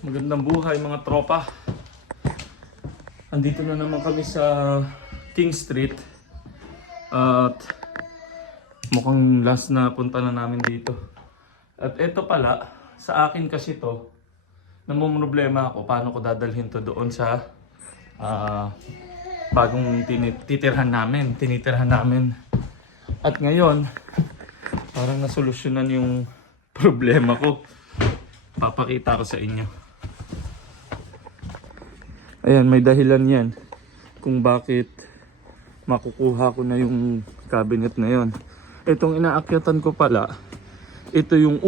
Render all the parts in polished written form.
Magandang buhay mga tropa. Andito na naman kami sa King Street. At mukhang last na punta na namin dito. At ito pala, sa akin kasi to, namumroblema ako paano ko dadalhin to doon sa bagong tinitirhan namin. At ngayon, parang nasolusyonan yung problema ko. Papakita ko sa inyo. Ayan, may dahilan yan kung bakit makukuha ko na yung cabinet na yon. Itong inaakyatan ko pala, ito yung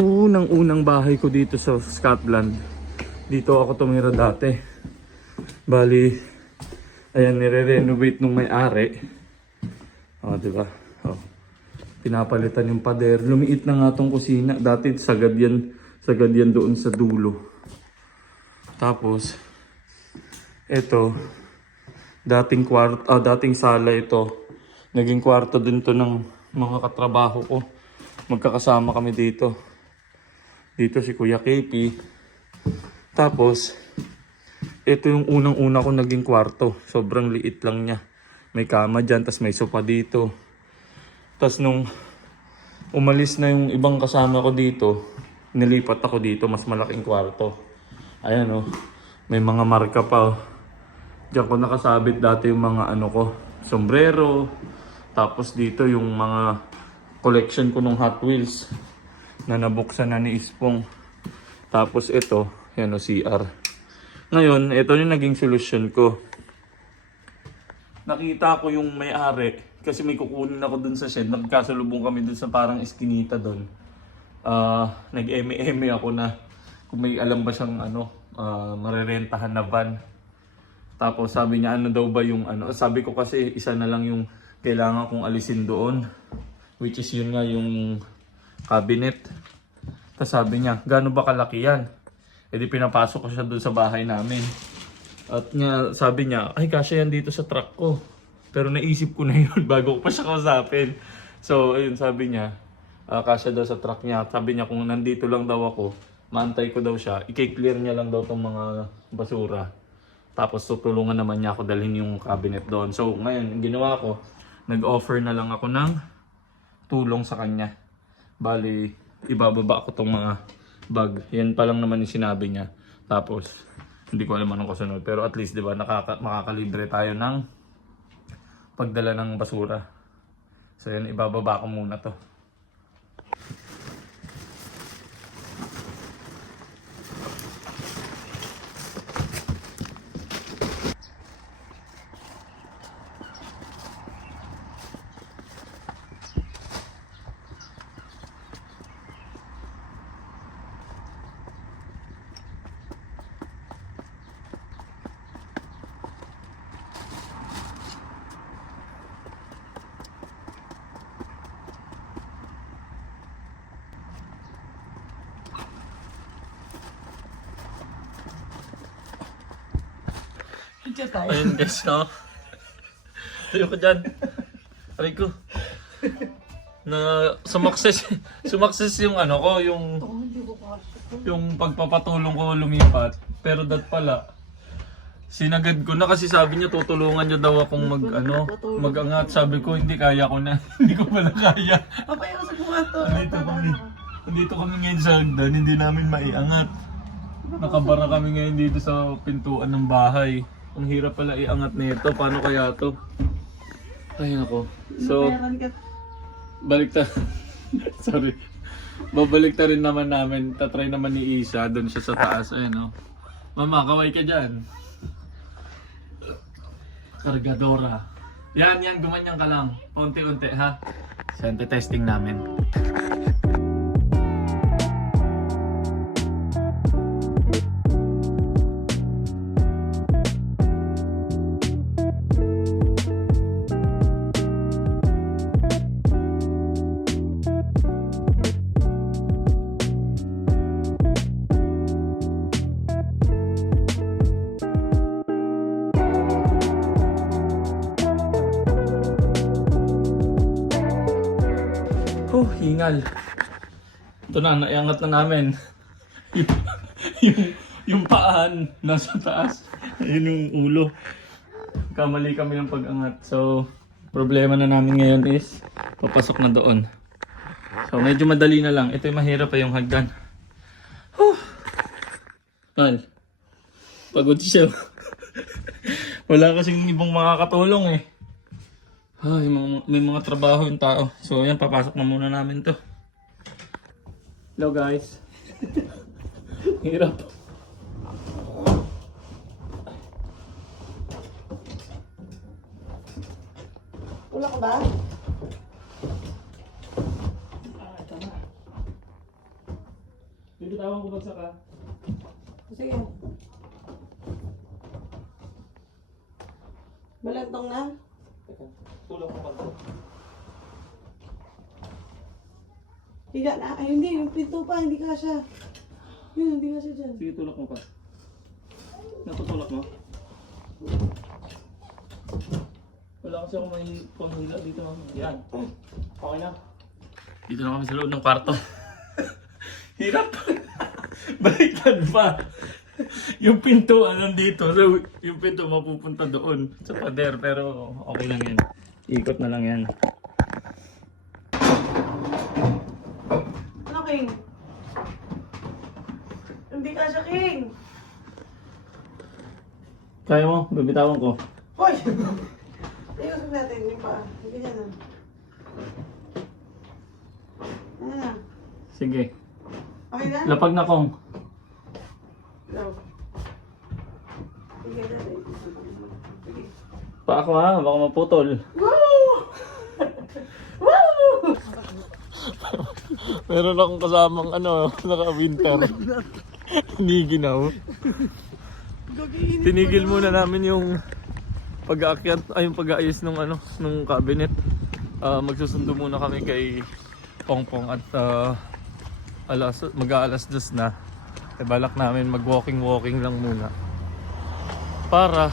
unang bahay ko dito sa Scotland. Dito ako tumira dati. Bali, ayan, nire-renovate nung may-ari. O, diba? O, pinapalitan yung pader. Lumiit na nga tong kusina. Dati sagad yan doon sa dulo. Tapos, ito, dating sala ito. Naging kwarto din to ng mga katrabaho ko. Magkakasama kami dito. Dito si Kuya KP. Tapos, ito yung unang-una ko naging kwarto. Sobrang liit lang niya. May kama dyan, tas may sofa dito. Tas nung umalis na yung ibang kasama ko dito, nilipat ako dito, mas malaking kwarto. Ayan o, may mga marka pa o. Diyan ko nakasabit dati yung mga ano ko, sombrero. Tapos dito yung mga collection ko ng Hot Wheels na nabuksan na ni Ispong. Tapos ito, yan o, CR. Ngayon, ito yung naging solusyon ko. Nakita ko yung may-ari kasi may kukunin ako dun sa shed. Nagkasalubong kami dun sa parang eskinita dun. Nag-eme-eme ako na kung may alam ba siyang marerentahan na van. Tapos sabi niya ano daw ba yung ano. Sabi ko kasi isa na lang yung kailangan kong alisin doon. Which is yun nga yung cabinet. Tapos sabi niya, gaano ba kalaki yan? E di pinapasok ko siya doon sa bahay namin. At nga sabi niya, ay kasya yan dito sa truck ko. Pero naisip ko na yun bago ko pa siya kausapin. So ayun, sabi niya, kasya daw sa truck niya. Sabi niya kung nandito lang daw ako, maantay ko daw siya. I-clear niya lang daw tong mga basura. Tapos tutulungan naman niya ako dalhin yung cabinet doon. So ngayon, ginawa ko, nag-offer na lang ako ng tulong sa kanya. Bali, ibababa ko tong mga bag. Yan pa lang naman yung sinabi niya. Tapos, hindi ko alam anong kasunod. Pero at least, di ba, makakalibre tayo ng pagdala ng basura. So yan, ibababa ko muna to. Ayun guys, no? Tayo ko dyan. Aray ko. Na sumakses yung ano ko, yung pagpapatulong ko lumipat. Pero dat pala, sinagad ko na kasi sabi niya tutulungan niya daw akong mag-angat. Sabi ko hindi kaya ko na. Hindi ko pala kaya. Papayaw sa kumato. Nandito kami ngayon sa hagdan, hindi namin maiangat. Nakabara kami ngayon dito sa pintuan ng bahay. Ang hirap pala iangat nito. Paano kaya to? Ay nako. So, sorry. Babalik ta rin naman namin. Tatry naman ni Isa. Doon siya sa taas. Ayun, no? Mama, kaway ka dyan. Kargadora. Yan. Gumanyan ka lang. Unti-unti, ha? So, testing namin. Hingal. Ito na, naiangat na namin. yung Yung paan nasa taas. Ayun yung ulo. Kamali kami ng pag-angat. So, problema na namin ngayon is papasok na doon. So, medyo madali na lang. Ito yung mahirap pa yung hagdan. Mal, pagod siya. Wala kasing ibang makakatulong eh. Ay, may mga trabaho yung tao. So, yan, papasok na muna namin to. Hello guys. Hirap. Wala ka ba? Ito na. Bibitawan ko bagsak ka. Sige. Balantong na? Teka, tulong ko ba? Higa na. Ay, hindi. Yung pinto pa. Hindi kasha. Yun, hindi kasha dyan. Sige, tulak mo pa. Natutulak mo? Wala kasi ako may panghila dito. Yan. Okay na. Dito na kami sa loob ng kwarto. Hirap. Baliktad pa. Yung pinto, nandito. So, yung pinto mapupunta doon sa pader. Pero okay lang yan. Ikot na lang yan. Ano, King? Hindi kasha, King. Kaya mo? Bibitawan ko. Hoy! Ayusin natin yung paa. Ganyan na. Ano na? Sige. Okay na? Lapag na kong. No. Sige na. Sige. Pa ako ha, baka maputol. Woo! Woo! Meron akong kasamang naka-winter. Hiniginaw. Tinigil muna namin yung pag-aakyat, yung pag-aayos nung cabinet. Magsusundo muna kami kay Pongpong at mag-aalas 2 na. E balak namin mag-walking lang muna. Para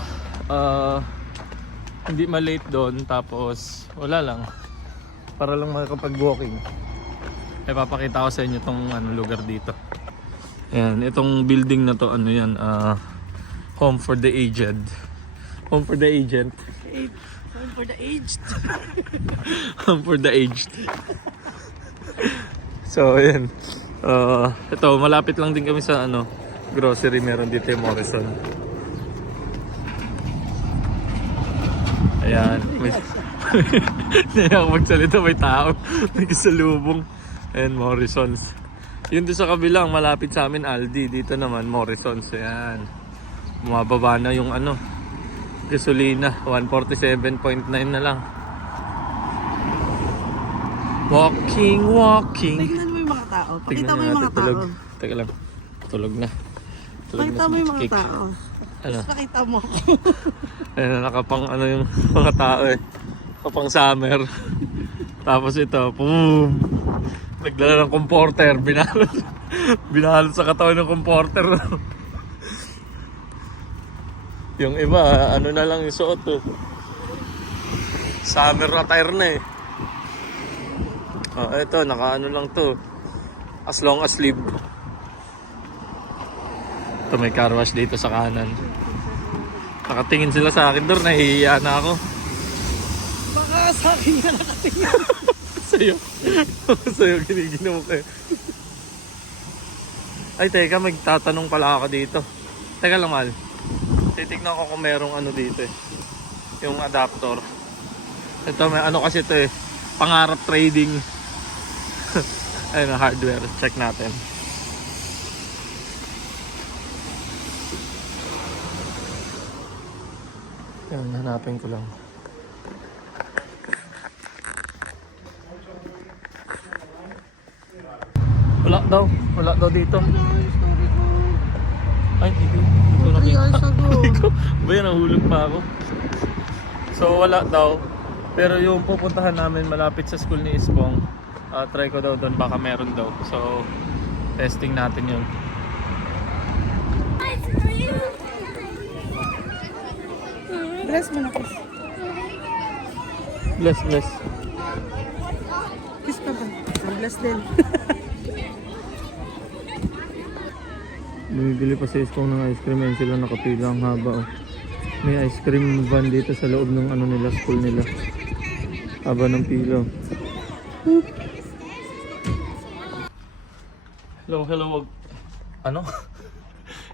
hindi ma-late doon, tapos wala lang. Para lang makakapag-walking. E papakita ko sa inyo tong lugar dito. Ayan, itong building na to, Home for the Aged. Home for the Aged. Home for the aged. Home for the aged. So, ayan. Ito, malapit lang din kami sa grocery. Meron dito yung Morrison. Ayan. Hindi ako magsalita, may tao. May kasalubong. Ayan, Morrisons. Yun doon sa kabilang, malapit sa amin, Aldi. Dito naman, Morrisons. Ayan. Bumababa na yung gasolina. 147.9 na lang. Walking. Tignan mo yung mga tao. Pakita mo yung mga tao. Teka lang. Tulog na. Pakita mo yung mga cake. tao. Pakita mo. Ayan, nakapang yung mga tao eh. Kapang summer. Tapos ito, boom! Nagdala ng comforter. Binalot sa katawan ng comforter. Yung iba, na lang yung suot eh. Summer attire na eh. Ito, naka lang to. As long as sleeve. Ito, may car wash dito sa kanan. Nakatingin sila sa akin doon, nahihiya na ako. Baka sa akin ka nakatingin. Sa'yo, giniginaw ko eh. Ay, teka, magtatanong pala ako dito. Teka lang, Mal. Titignan ko kung merong dito eh. Yung adapter. Ito, may kasi ito eh. Pangarap trading. Ayun, hardware. Check natin. Yan, hanapin ko lang. Wala daw dito. Ay, hindi ko nakita. Ba, nahulog pa ako. So wala daw. Pero yung pupuntahan namin malapit sa school ni Ispong, try ko daw doon, baka meron daw. So testing natin yun. Bless mo na, kiss. Bless. Kiss ka ba? Bless din. Bumibili pa si Iskong ng ice cream. Ayun sila nakapila ang haba. Oh. May ice cream van dito sa loob ng ano nila, school nila. Haba ng pila. Hello, hello. Ano?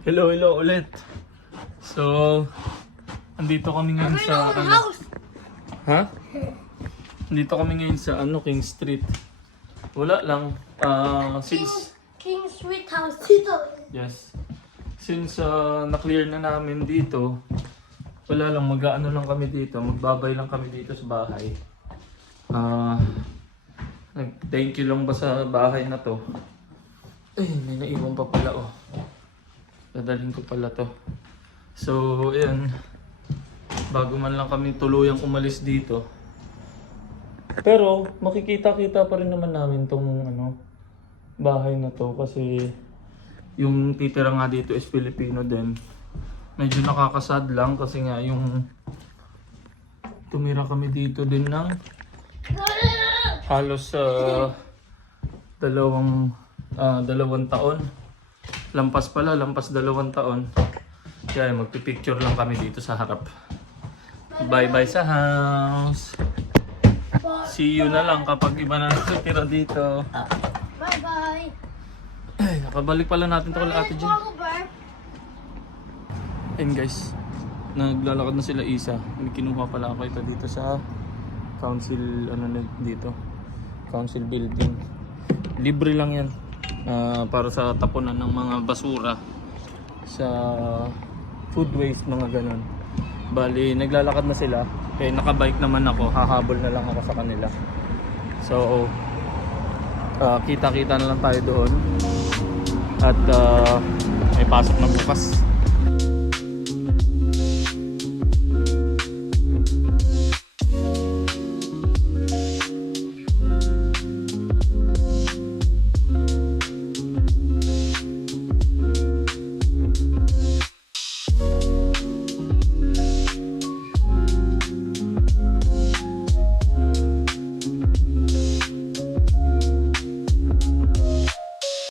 Hello, hello ulit. So, andito kami ngayon sa ano? Ha? Andito kami ngayon sa ano, King Street. Wala lang. Since King Sweet House dito. yes. Since na-clear na namin dito, wala lang, mag-ano lang kami dito, magbabay lang kami dito sa bahay. Thank you lang ba sa bahay na to? Ay, may naiwan pa pala oh. Dadalhin ko pala to. So, ayan. Bago man lang kami tuluyang umalis dito. Pero, makikita-kita pa rin naman namin tong ano, bahay na to kasi yung titira nga dito is Filipino din. Medyo nakakasad lang kasi nga yung tumira kami dito din ng halos dalawang taon. Lampas 2 taon. Kaya magpipicture lang kami dito sa harap. Bye-bye sa house. See you na lang kapag iba na natitira dito. Bye-bye. Ay, nakabalik pala natin ito kala Ate Jen. Over. Ayun guys, naglalakad na sila isa. May kinuha pala ako ito dito sa council, ano na dito, council building. Libre lang yan. Para sa tapunan ng mga basura sa food waste, mga ganon. Bali, naglalakad na sila. Eh, nakabike naman ako, hahabol na lang ako sa kanila. So, kita-kita na lang tayo doon. At may pasok na bukas.